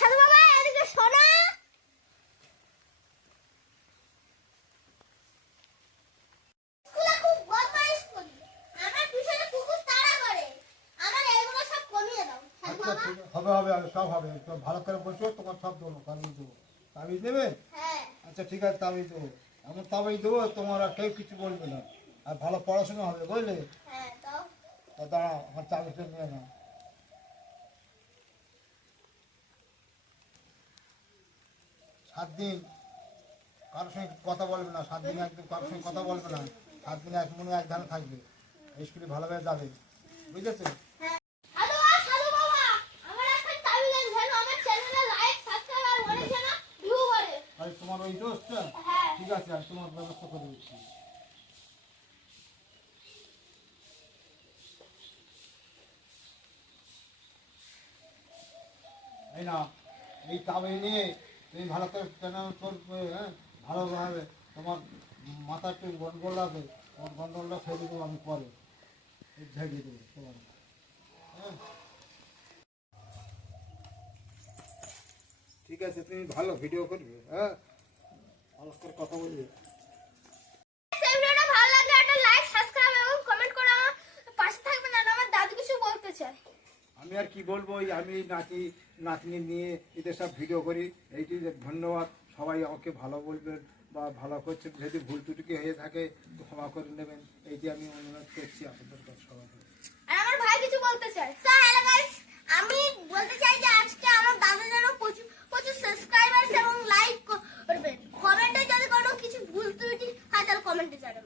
সাধু বাবা এদিকে শোনো। স্কুলে খুব বদমাইশ করি, আমার পিছনে কুকুর তাড়া করে, আমার এইগুলো সব কমিয়ে দাও সাধু বাবা। হবে হবে হবে, সব হবে। তো ভালো করে বসো, তোমার সব দেবো, তাবিজ দেবো। তাবিজ দেবে? হ্যাঁ আচ্ছা ঠিক আছে, তাবিজ দেবো। এমন তাবিজ দেবো তোমার আর কেউ কিছু বলবে না, আর ভালো পড়াশোনা হবে, বুঝলে? হ্যাঁ দাও। তা দাঁড়াও, আমার তাবিজটা নিয়ে নাও। 7 দিন কারোর সঙ্গে কথা বলবে না, 7 দিন একদম কারোর সঙ্গে কথা বলবে না। 7 দিন এক মনে এক ধানে থাকবে, স্কুলে ভালোভাবে যাবে, বুঝেছো? হ্যাঁ সাধু বাবা, আমার এখন তাবিজ যেন আমার চ্যানেলে লাইক সাবস্ক্রাইব আর অনেক যেন ভিউ বাড়ে। আর তোমার ওই দোষটা? হ্যাঁ ঠিক আছে, আর তোমার ব্যবস্থা করে দিচ্ছি। এই না, এই তাবিজ নিয়ে তুমি ভালো করে কেন করবে, হ্যাঁ ভালোভাবে। তোমার মাথা একটু গন্ডগোল আছে, তোমার গন্ডগোলটা ছেড়ে দেবো আমি পরে, ঝেড়ে দেবো তোমার, হ্যাঁ। ঠিক আছে, তুমি ভালো ভিডিও করবে, হ্যাঁ, ভালো করে কথা বলবে। এই ভিডিওটা ভালো লাগলে একটা লাইক সাবস্ক্রাইব এবং কমেন্ট করে আমার পাশে থাকবেন। আর আমার দাদু কিছু বলতে চাই। আমি আর কি বলবো, আমি নাতি নাতনি নিয়ে এদের সব ভিডিও করি, এইটি ধন্যবাদ। সবাই আমাকে ভালো বলবেন বা ভালো করছেন, যদি ভুল ত্রুটি হয়ে থাকে তো ক্ষমা করে নেবেন, এইটি আমি অনুরোধ করছি আপনাদের কাছে সবাইকে। আর আমার ভাই কিছু বলতে চাই। সো হ্যালো গাইস, আমি বলতে চাই যে আজকে আমার দাদু যেন প্রচুর প্রচুর সাবস্ক্রাইবার্স এবং লাইক করবেন। কমেন্টে যদি কোনো কিছু ভুল ত্রুটি হয় তাহলে কমেন্টে জানাবেন।